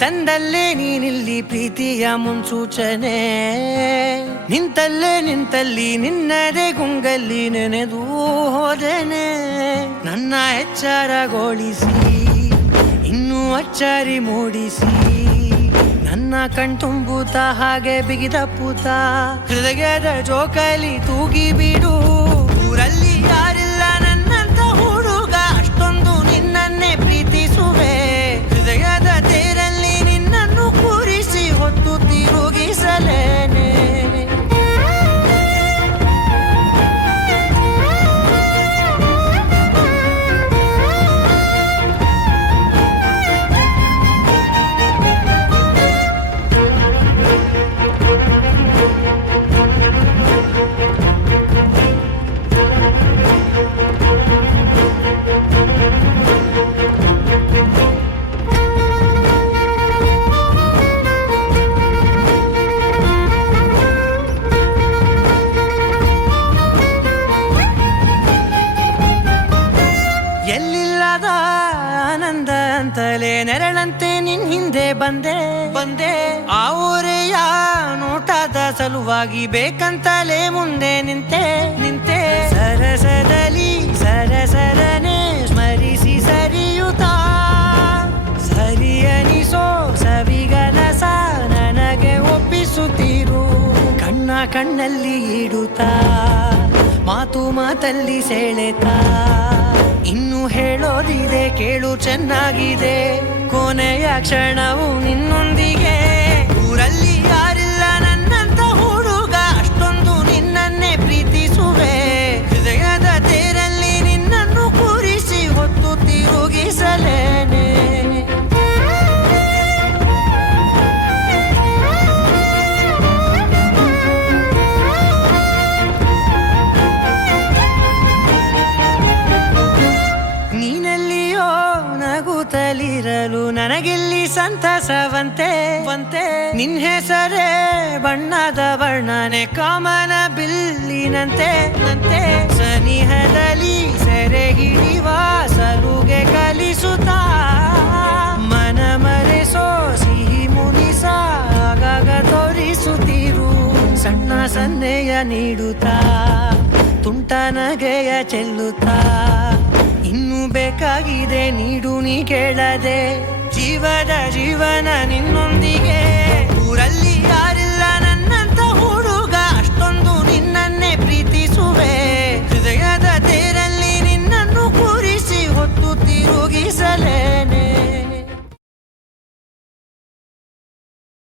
ತಂದಲ್ಲೇ ನೀನಿಲ್ಲಿ ಪ್ರೀತಿಯ ಮುನ್ಸೂಚನೆ, ನಿಂತಲ್ಲಿ ನಿನ್ನದೇ ಗುಂಗಲ್ಲಿ ನೆನೆದು ಹೋದೆನೆ. ನನ್ನ ಎಚ್ಚರಗೊಳಿಸಿ ಇನ್ನೂ ಅಚ್ಚರಿ ಮೂಡಿಸಿ, ನನ್ನ ಕಣ್ತುಂಬುತ್ತ ಹಾಗೆ ಬಿಗಿದ ಪೂತ, ಹೃದಯದ ಜೋಕಾಲಿ ತೂಗಿ ಬಿಡು. ಊರಲ್ಲಿ ಯಾರಿಲ್ಲ ನನ್ನಂತ ಹುಡುಗ, ಅಷ್ಟೊಂದು ನಿನ್ನನ್ನೇ ಪ್ರೀತಿಸುವೆ. ಹೃದಯದ ತೇರಲ್ಲಿ ನಿನ್ನನ್ನು ಕೂರಿಸಿ ಹೊತ್ತು ತಿರುಗಿಸಲೇನೆ. ಎಲ್ಲಿಲ್ಲದ ಆನಂದ ಅಂತಲೇ ನೆರಳಂತೆ ನಿನ್ ಹಿಂದೆ ಬಂದೆ. ಆ ಊರೆಯ ನೋಟದ ಸಲುವಾಗಿ ಬೇಕಂತಲೇ ಮುಂದೆ ನಿಂತೆ. ಸರಸದಲ್ಲಿ ಸರಸರನೆ ಸ್ಮರಿಸಿ ಸರಿಯುತ್ತಾ, ಸರಿಯನಿಸೋ ಸವಿಗನಸ ನನಗೆ ಒಪ್ಪಿಸುತ್ತೀರು. ಕಣ್ಣಲ್ಲಿ ಇಡುತ್ತಾ, ಮಾತಲ್ಲಿ ಸೆಳೆತಾ, ಇನ್ನು ಹೇಳೋದಿದೆ ಕೇಳು ಚೆನ್ನಾಗಿದೆ. ಕೊನೆಯ ಕ್ಷಣವು ನಿನ್ನೊಂದಿಗೆ. ಊರಲ್ಲಿ ಯಾರಿಲ್ಲ ನನ್ನಂತ ಹುಡುಗ, ಅಷ್ಟೊಂದು ನಿನ್ನನ್ನೇ ಪ್ರೀತಿಸುವೆ. ಹೃದಯದ ತೇರಲ್ಲಿ ನಿನ್ನನ್ನು ಕೂರಿಸಿ ಹೊತ್ತು ತಿರುಗಿಸಲೇನೆ. ನಗುತ್ತಲಿರಲು ನನಗಿಲ್ಲಿ ಸಂತಸವಂತೆ. ನಿನ್ ಹೆಸರೇ ಬಣ್ಣದ ವರ್ಣನೆ ಕಾಮನ ಬಿಲ್ಲಿನಂತೆ. ಸನಿಹದಲ್ಲಿ ಸೆರೆ ಹಿಡಿಯುವ ಸಲುಗೆ ಕಲಿಸುತ್ತಾ, ಮನ ಮರೆಸೋ ಸಿಹಿ ಮುನಿಸ ಆಗಾಗ ತೋರಿಸುತ್ತೀರು. ಸಣ್ಣ ಸನ್ನೆಯ ನೀಡುತ್ತಾ, ತುಂಟ ನಗೆಯ ಚೆಲ್ಲುತ್ತಾ, ಇನ್ನೂ ಬೇಕಾಗಿದೆ ನೀಡು ನೀ ಕೇಳದೆ. ಜೀವನ ನಿನ್ನೊಂದಿಗೆ